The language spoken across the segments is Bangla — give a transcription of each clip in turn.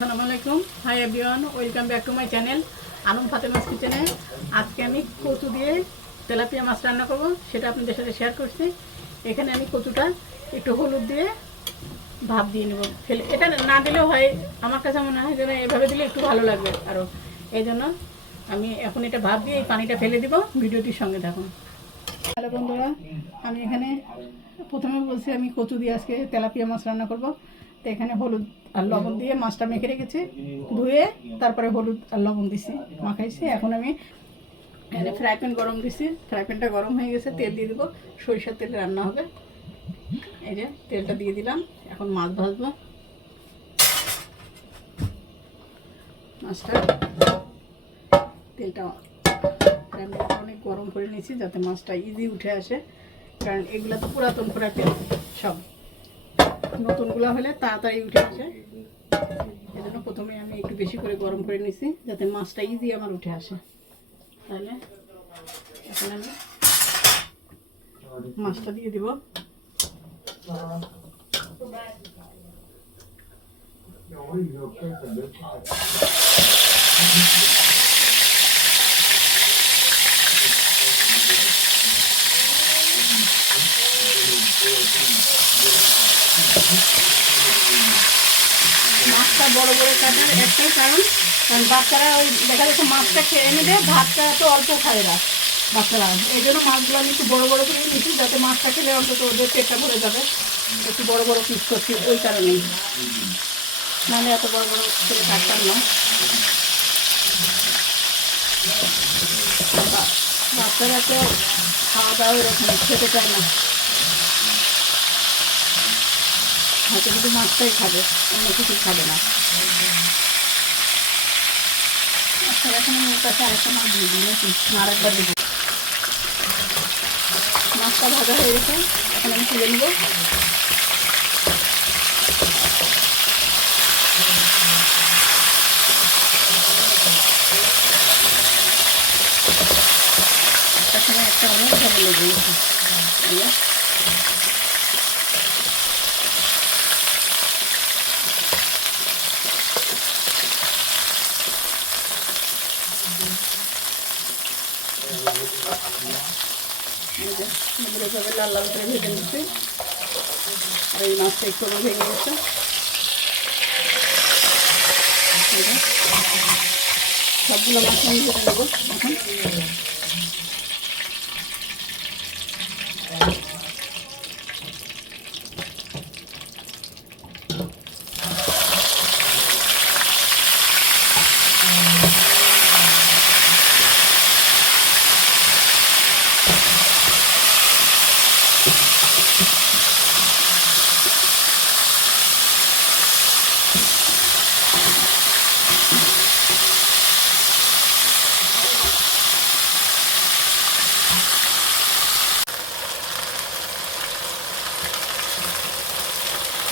আসসালামু আলাইকুম, hi everyone, welcome back to my channel Alam Fatema's কিচেনে। আজকে আমি কচু দিয়ে তেলাপিয়া মাছ রান্না করব, সেটা আপনাদের সাথে শেয়ার করছি। এখানে আমি কচুটা একটু হলুদ দিয়ে ভাপ দিয়ে নেব। ফেলে এটা না দিলেও হয়, আমার কাছে মনে হয় যেন এভাবে দিলে একটু ভালো লাগবে আরও। এই জন্য আমি এখন এটা ভাপ দিয়ে এই পানিটা ফেলে দিব। ভিডিওটির সঙ্গে থাকুন। হ্যালো বন্ধুরা, আমি এখানে প্রথমে বলছি আমি কচু দিয়ে আজকে তেলাপিয়া মাছ রান্না করব। তো এখানে হলুদ আর লবণ দিয়ে মাছটা মেখে রেখেছি, ধুয়ে তারপরে হলুদ আর লবণ দিছি, মাখাইছি। এখন আমি এখানে ফ্রাই প্যান গরম দিছি, ফ্রাই প্যানটা গরম হয়ে গেছে, তেল দিয়ে দেবো। সরিষার তেলে রান্না হবে। এই যে তেলটা দিয়ে দিলাম, এখন মাছ ভাজবো। মাছটা তেলটা অনেক গরম করে নিয়েছি যাতে মাছটা ইজি উঠে আসে, কারণ এগুলো তো পুরাতন পুরা তেল, সব নতুনগুলো হলে তাড়াতাড়ি উঠে আসে। এই জন্য প্রথমে আমি একটু বেশি করে গরম করে নিয়েছি যাতে মাছটা ইজি আমার উঠে আসে। তাহলে এখন আমি মাছটা দিয়ে দিব। মাছটা বড় বড় কাটার একটাই কারণ, বাচ্চারা ওই দেখা যাচ্ছে মাছটা খেয়ে নেবে, ভাতটা তো অল্প খায় না বাচ্চারা। এই জন্য মাছগুলো আমি একটু বড় বড় করে নিচ্ছি যাতে মাছটা খেলে অন্তত ওদের পেটটা ভরে যাবে। একটু বড় বড় পিস করছি ওই কারণেই, নাহলে এত বড় বড় করে কাটতাম না। বাচ্চারা তো খাওয়া দাওয়া এরকম খেতে চায় না, হয়তো শুধু মাছটাই খাবে, অন্য কিছু খাবে না। আচ্ছা, এখন আমি ওর কাছে আরেকটা মাছ দিয়ে দিই নাকি আরেকবার দেবো। মাছটা ভাজা হয়ে গেছে, এখন আমি তুলে নেব। একটা সময় একটা অনেক ভালো লেগে গেছে। এভাবে লাল লাল করে ভেজে নিচ্ছি, আর এই মাছটা একটু ভেঙে গেছে। সবগুলো মাছ আমি ভেজে নেবো এখন।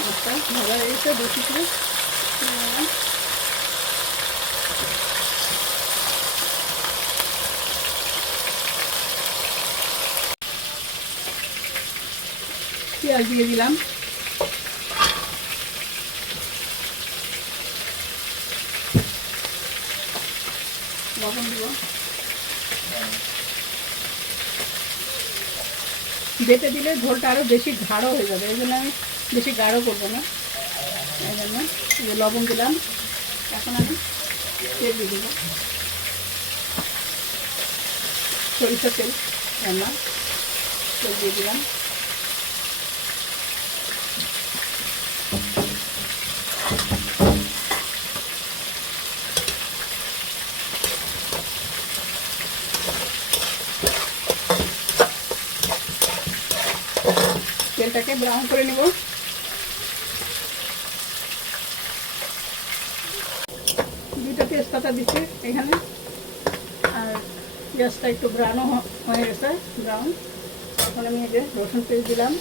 মাছটা ভাজা হয়ে গেছে, বেশি করে পেঁয়াজ দিয়ে দিলাম। লবণ দিব। বেটে দিলে ঝোলটা আরও বেশি গাঢ় হয়ে যাবে, এই জন্য আমি বেশি গাঢ় করবো না। এই জন্য লবণ দিলাম। এখন আমি তেল দিয়ে দেবো, সরিষার তেল রান্না, তেল দিয়ে দিলাম। তেলটাকে ব্রাউন করে নেব। দুইটা তেজপাতা দিচ্ছি এখানে, আর পেঁয়াজটা একটু ব্রাউনও হয়ে গেছে, ব্রাউন। এখন আমি এই যে রসুন পেস্ট দিলাম,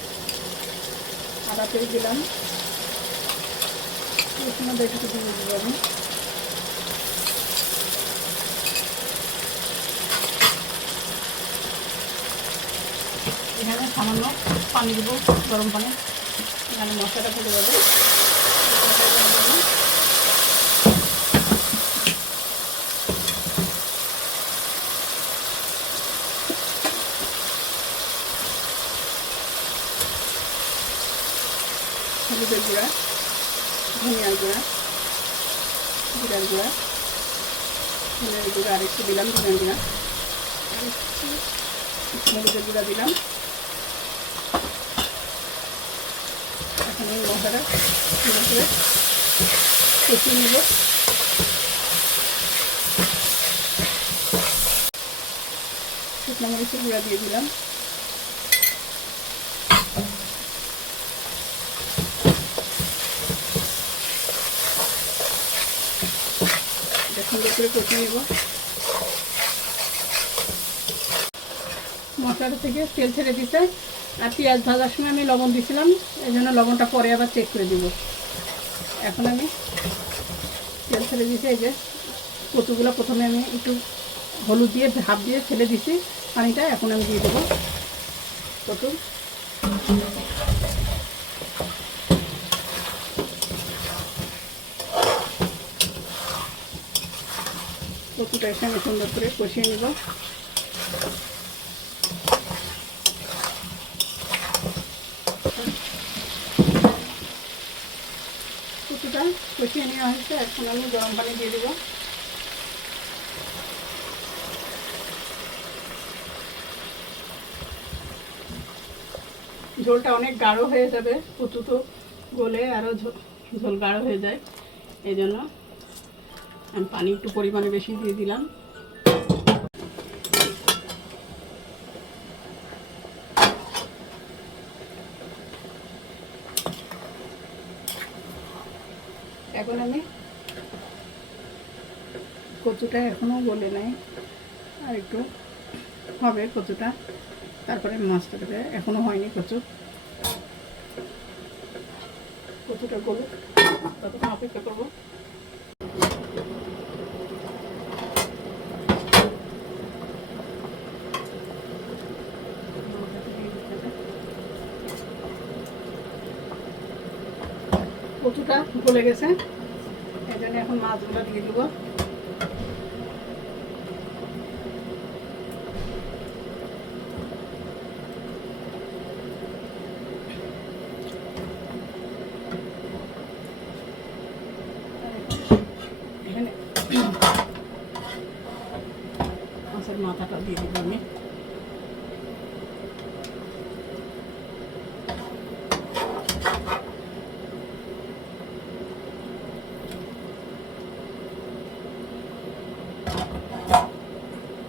আদা পেস্ট দিলাম, রসুন আদা একটু দিয়ে দেবো আমি। এখানে সামান্য পানি দেবো, গরম পানি, এখানে মশলাটা ফুটে যাবে। গুঁড়া, ধনিয়ার গুঁড়া, জিরার গুঁড়া, ধনিয়ার গুঁড়া আর একটু দিলাম, ধনিয়ার গুঁড়া আর একটু মরিচের গুঁড়া দিলাম। এখন এই মশলাটা সুন্দর করে কষিয়ে নেব। শুকনো মরিচের গুঁড়া দিয়ে দিলাম। এটা সুন্দর করে কষিয়ে নেব। মশলাটা থেকে তেল ছেড়ে দিতে, আর পেঁয়াজ ভাজার সময় আমি লবণ দিয়েছিলাম, এই জন্য লবণটা পরে আবার চেক করে দিব। এখন আমি তেল ছেড়ে দিয়েছি। এই যে কচুগুলো প্রথমে আমি একটু হলুদ দিয়ে ভাপ দিয়ে ফেলে দিছি পানিটা, এখন আমি দিয়ে দেবো কচু। কচুটার সঙ্গে সুন্দর করে কষিয়ে নেব। কচুটা কষিয়ে নেওয়া হয়েছে, এখন আমি গরম পানি দিয়ে দেবো। ঝোলটা অনেক গাঢ় হয়ে যাবে, কচু তো গলে আরও ঝোল গাঢ় হয়ে যায়, এই জন্য আমি পানি একটু পরিমাণে বেশি দিয়ে দিলাম। এখন আমি কচুটা এখনও গলে নাই, আর একটু হবে কচুটা, তারপরে মাছটা দেবে। এখনও হয়নি কচুটা গলুক, ততক্ষণ অপেক্ষা করবো। কচুটা গলে গেছে, এই জন্য এখন মাছগুলো দিয়ে দেবো। এখানে মাছের মাথাটা দিয়ে দেবো আমি।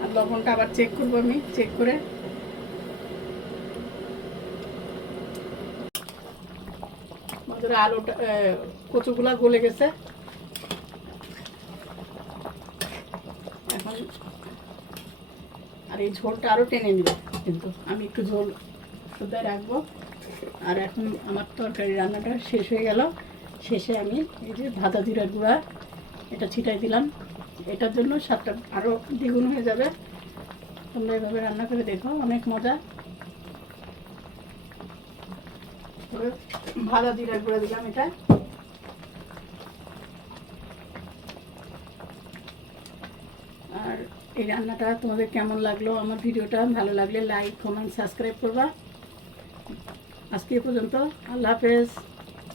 আর লবণটা আবার চেক করবো আমি, চেক করে আলুটা কচুগুলা গলে গেছে। এখন আর এই ঝোলটা আরও টেনে নেবে, কিন্তু আমি একটু ঝোল শুদ্ধ রাখবো। আর এখন আমার তরকারি রান্নাটা শেষ হয়ে গেল। শেষে আমি এই যে ভাজা জিরার গুঁড়া এটা ছিটাই দিলাম, এটার জন্য স্বাদটা আরও দ্বিগুণ হয়ে যাবে। তোমরা এভাবে রান্না করে দেখো, অনেক মজা। ভাজা জিরার গুঁড়া দিলাম এটা। আর এই রান্নাটা তোমাদের কেমন লাগলো, আমার ভিডিওটা ভালো লাগলে লাইক, কমেন্ট, সাবস্ক্রাইব করবা। আজকে পর্যন্ত, আল্লাহ হাফেজ।